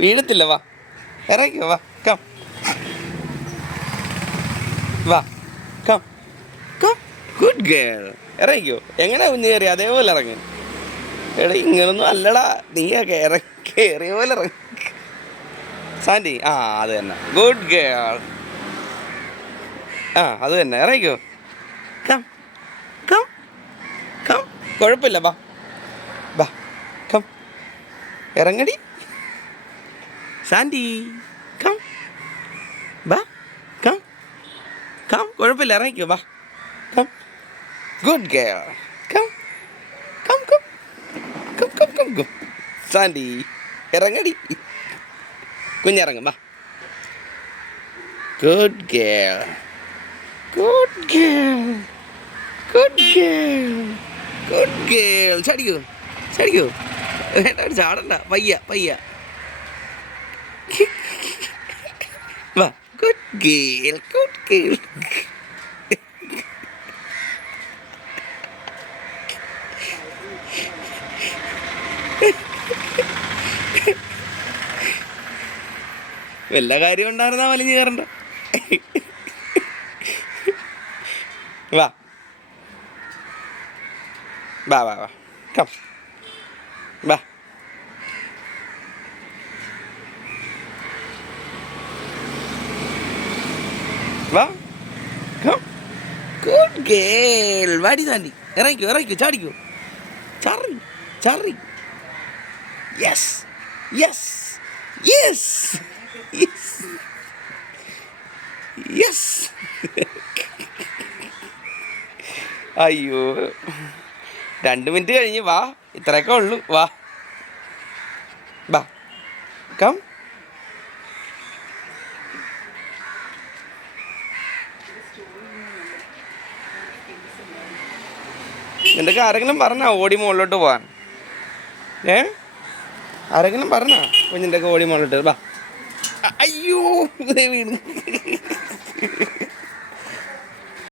വീഴത്തില്ല വാ. ഇറങ്ങിയോ വാ കം. വാ കം. കം. ഗുഡ് ഗേൾ ഇറങ്ങിക്കോ. എങ്ങനെ കുഞ്ഞ് കയറി? അതേപോലെ ഇറങ്ങി. എടാ ഇങ്ങനൊന്നും അല്ലടാ. നീ കയറി പോലെ ഇറങ്ങി. സാൻഡി ആ അത് തന്നെ. ഗുഡ് ഗേൾ ആ അത് തന്നെ. ഇറങ്ങിക്കോ. കം. കം. കം. കുഴപ്പമില്ല വാ. കം ഇറങ്ങടി. Sandy come. വാ കം. കം. കുഴപ്പമില്ല ഇറങ്ങിക്കോ വാ. Come. Good girl. Come. Come come. Come come come come Sandy ഇറങ്ങടി. കുഞ്ഞിറങ്ങും വാ. Good girl. Good girl. Good girl. Good girl. ചടിക്കോ ചടിക്കോ. വേണ്ട ഒരു ചാടണ്ട. പയ്യ പയ്യ വാ ഗുഡ് ഗേൾ ഗുഡ് ഗേൾ വല്ല കാര്യം ഉണ്ടായിരുന്നാ വലിഞ്ഞു കയറണ്ട. വാ. വാ വാ വാ. കം വാ. വാ ഗുഡ് ഗേൾ വാടി താണ്ടി. ഇറങ്ങിക്കോ ഇറങ്ങിക്കോ ചാടിക്കോ. ചറി ചറി. Yes yes yes yes yes അയ്യോ. രണ്ട് മിനിറ്റ് കഴിഞ്ഞ് വാ. ഇത്രയൊക്കെ ഉള്ളു. വാ. വാ. കം. നിന്റെ ആരെങ്കിലും പറഞ്ഞാ ഓടി മുകളിലോട്ട് പോവാൻ. ഏ? ആരെങ്കിലും പറഞ്ഞാ കുഞ്ഞിന്റെ ഒക്കെ ഓടി മുകളിലോട്ട് വാ. അയ്യോ വീണു.